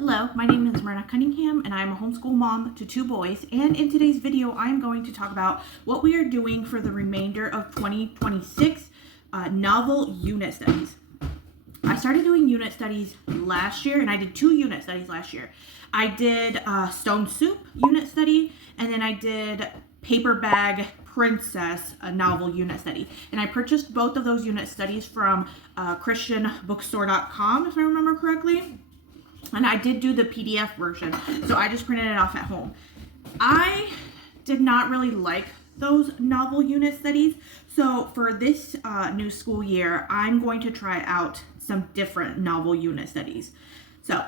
Hello, my name is Myrna Cunningham and I'm a homeschool mom to 2 boys, and in today's video I'm going to talk about what we are doing for the remainder of 2026 novel unit studies. I started doing unit studies last year, and I did 2 unit studies last year. I did Stone Soup unit study, and then I did Paper Bag Princess, a novel unit study. And I purchased both of those unit studies from christianbookstore.com, if I remember correctly. And I did do the PDF version, so I just printed it off at home. I did not really like those novel unit studies, so for this new school year, I'm going to try out some different novel unit studies. So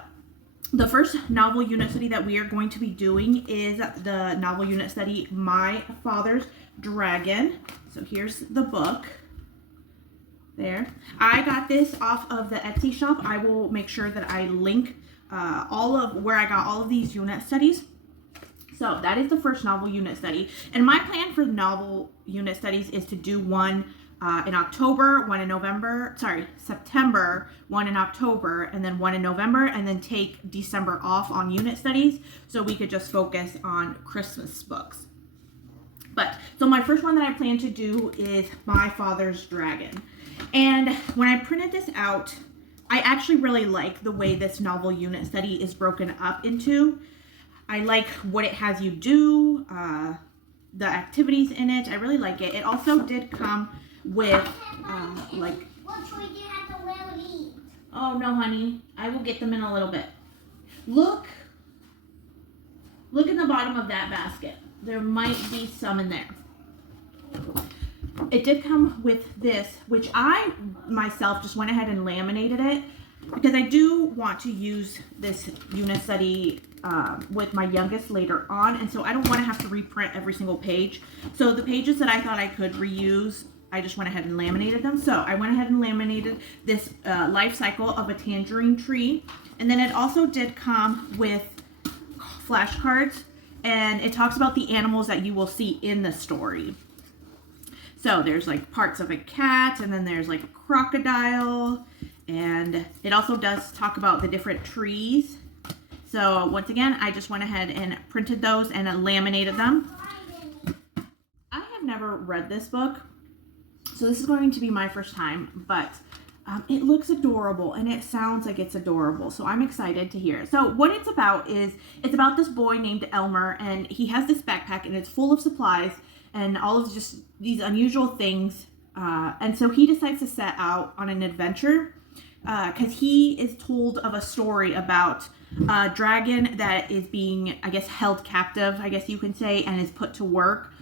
the first novel unit study that we are going to be doing is the novel unit study, My Father's Dragon. So here's the book. There. I got this off of the Etsy shop. I will make sure that I link all of where I got all of these unit studies. So that is the first novel unit study. And my plan for novel unit studies is to do one in October, one in September, one in October, and then one in November, and then take December off on unit studies so we could just focus on Christmas books. So my first one that I plan to do is My Father's Dragon. And when I printed this out, I actually really like the way this novel unit study is broken up into. I like what it has you do, the activities in it. I really like it. It also did come with Oh no, honey. I will get them in a little bit. Look in the bottom of that basket. There might be some in there. It did come with this, which I myself just went ahead and laminated it because I do want to use this unit study with my youngest later on, and so I don't want to have to reprint every single page. So the pages that I thought I could reuse, I just went ahead and laminated them. So I went ahead and laminated this life cycle of a tangerine tree, and then it also did come with flashcards, and it talks about the animals that you will see in the story. So there's like parts of a cat, and then there's like a crocodile, and it also does talk about the different trees. So once again, I just went ahead and printed those and laminated them. I have never read this book, so this is going to be my first time, but it looks adorable and it sounds like it's adorable, so I'm excited to hear it. So what it's about is, it's about this boy named Elmer, and he has this backpack and it's full of supplies and all of just these unusual things. And so he decides to set out on an adventure because he is told of a story about a dragon that is being, I guess, held captive, I guess you can say, and is put to work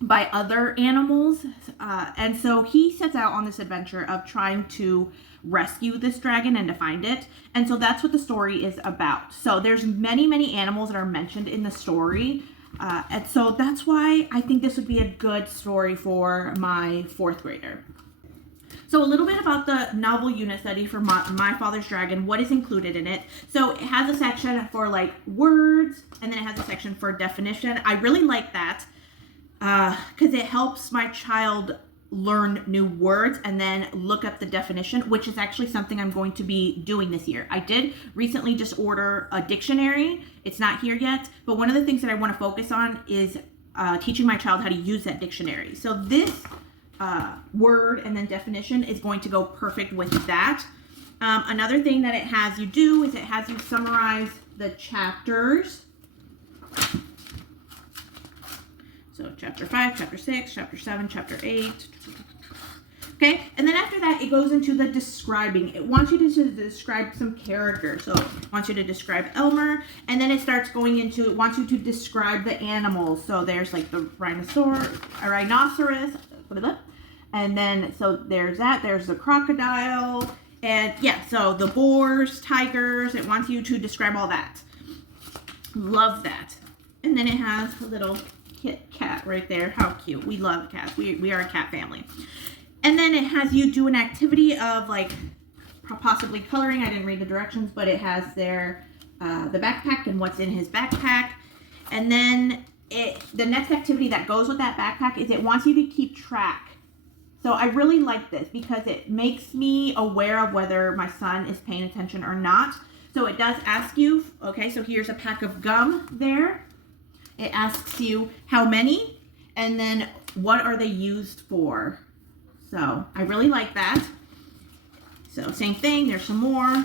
by other animals. And so he sets out on this adventure of trying to rescue this dragon and to find it. And so that's what the story is about. So there's many animals that are mentioned in the story. And so that's why I think this would be a good story for my 4th grader. So a little bit about the novel unit study for My Father's Dragon, what is included in it. So it has a section for like words, and then it has a section for definition. I really like that because it helps my child learn new words and then look up the definition, which is actually something I'm going to be doing this year. I did recently just order a dictionary. It's not here yet, but one of the things that I want to focus on is teaching my child how to use that dictionary. So this word and then definition is going to go perfect with that. Another thing that it has you do is it has you summarize the chapters. So chapter 5, chapter 6, chapter 7, chapter 8. Okay, and then after that, it goes into the describing. It wants you to describe some characters. So it wants you to describe Elmer, and then it starts going into, it wants you to describe the animals. So there's like the rhinoceros, and then, so there's that, there's the crocodile, and yeah, so the boars, tigers, it wants you to describe all that. Love that. And then it has a little cat right there. How cute. We love cats. We are a cat family. And then it has you do an activity of like possibly coloring. I didn't read the directions, but it has their the backpack and what's in his backpack. And then the next activity that goes with that backpack is it wants you to keep track. So I really like this because it makes me aware of whether my son is paying attention or not. So So it does ask you, okay, so here's a pack of gum there. It asks you how many, and then what are they used for. So I really like that. So same thing, there's some more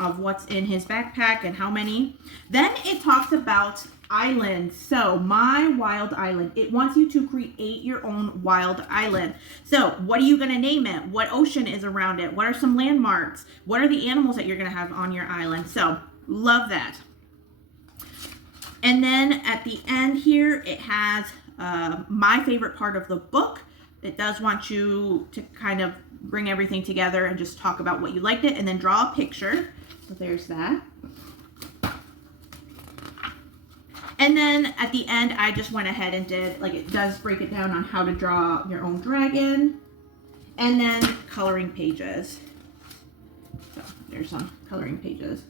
of what's in his backpack and how many. Then it talks about islands. So my wild island, it wants you to create your own wild island. So what are you going to name it? What ocean is around it? What are some landmarks? What are the animals that you're going to have on your island? So love that. And then at the end here, it has my favorite part of the book. It does want you to kind of bring everything together and just talk about what you liked it and then draw a picture. So there's that. And then at the end, I just went ahead and did, like, it does break it down on how to draw your own dragon. And then coloring pages. So there's some coloring pages.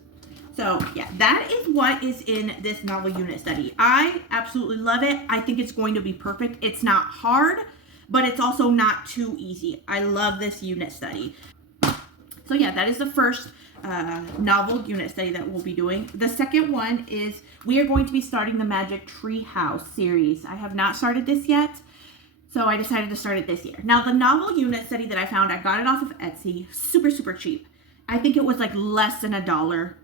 So yeah, that is what is in this novel unit study. I absolutely love it. I think it's going to be perfect. It's not hard, but it's also not too easy. I love this unit study. So yeah, that is the first novel unit study that we'll be doing. The second one is we are going to be starting the Magic Tree House series. I have not started this yet, so I decided to start it this year. Now the novel unit study that I found, I got it off of Etsy, super, super cheap. I think it was like less than $1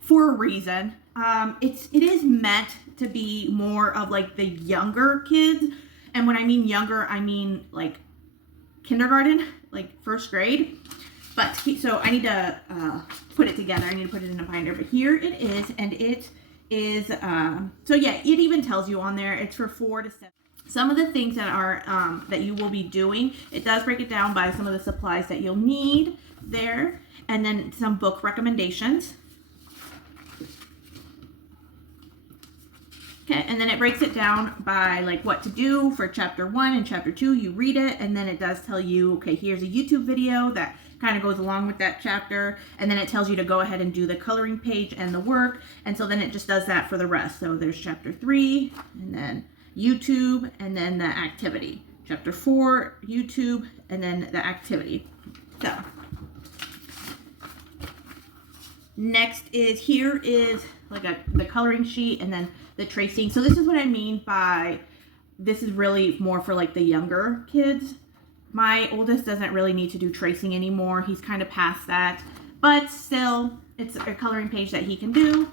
for a reason. It is meant to be more of like the younger kids. And when I mean younger, I mean like kindergarten, like first grade. But so I need to put it together. I need to put it in a binder. But here it is, and it is, so yeah, it even tells you on there, it's for 4 to 7. Some of the things that are, that you will be doing, it does break it down by some of the supplies that you'll need there. And then some book recommendations. Okay, and then it breaks it down by like what to do for chapter 1 and chapter 2. You read it, and then it does tell you, okay, here's a YouTube video that kind of goes along with that chapter, and then it tells you to go ahead and do the coloring page and the work, and so then it just does that for the rest. So there's chapter 3, and then YouTube, and then the activity. Chapter 4, YouTube, and then the activity. So next is, here is like the coloring sheet, and then the tracing. So this is what I mean by, this is really more for like the younger kids. My oldest doesn't really need to do tracing anymore. He's kind of past that, but still it's a coloring page that he can do.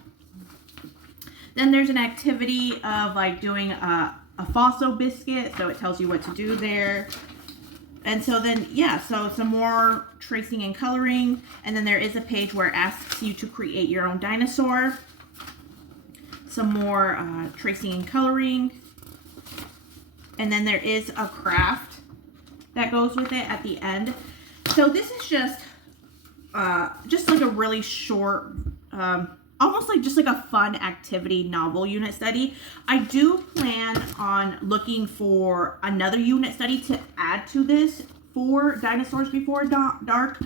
Then there's an activity of like doing a fossil biscuit. So it tells you what to do there. And so then, yeah, so some more tracing and coloring. And then there is a page where it asks you to create your own dinosaur. Some more tracing and coloring. And then there is a craft that goes with it at the end. So this is just like a really short, almost like just like a fun activity novel unit study. I do plan on looking for another unit study to add to this for Dinosaurs Before Dark.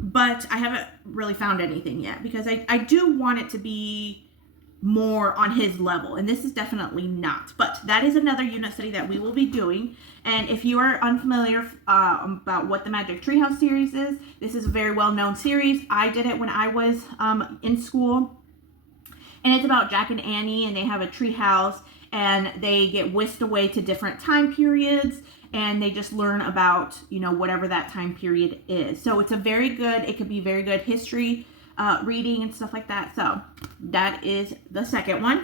But I haven't really found anything yet, because I do want it to be more on his level, and this is definitely not. But that is another unit study that we will be doing. And if you are unfamiliar about what the Magic Treehouse series is, this is a very well-known series. I did it when I was in school, and it's about Jack and Annie, and they have a tree house, and they get whisked away to different time periods, and they just learn about, you know, whatever that time period is. So it's a very good, it could be very good history reading and stuff like that. So that is the second one.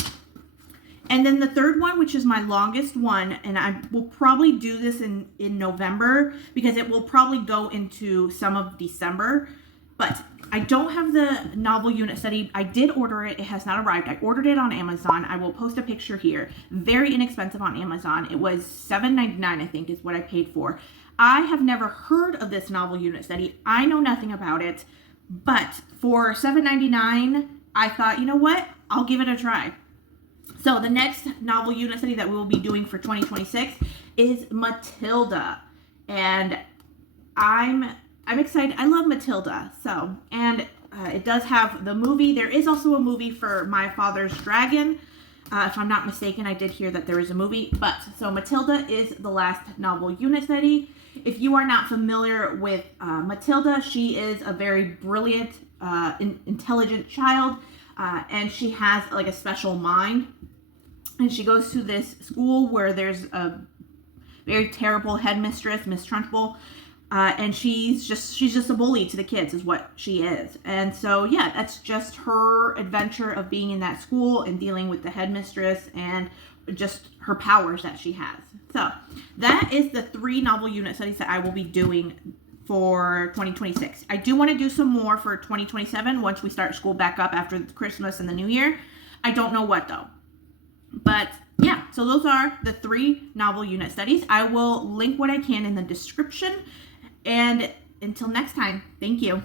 And then the third one, which is my longest one, and I will probably do this in November, because it will probably go into some of December. But I don't have the novel unit study. I did order it. It has not arrived. I ordered it on Amazon. I will post a picture here. Very inexpensive on Amazon. It was $7.99, I think, is what I paid for. I have never heard of this novel unit study. I know nothing about it. But for $7.99, I thought, you know what? I'll give it a try. So the next novel unit study that we will be doing for 2026 is Matilda. And I'm excited. I love Matilda. So, and it does have the movie. There is also a movie for My Father's Dragon. If I'm not mistaken, I did hear that there is a movie. But so Matilda is the last novel unit study. If you are not familiar with Matilda, she is a very brilliant intelligent child, and she has like a special mind. And she goes to this school where there's a very terrible headmistress, Miss Trunchbull, and she's just a bully to the kids, is what she is. And so yeah, that's just her adventure of being in that school and dealing with the headmistress and just her powers that she has. So that is the 3 novel unit studies that I will be doing for 2026. I do want to do some more for 2027 once we start school back up after Christmas and the New Year. I don't know what though. But yeah, so those are the 3 novel unit studies. I will link what I can in the description. And until next time, thank you.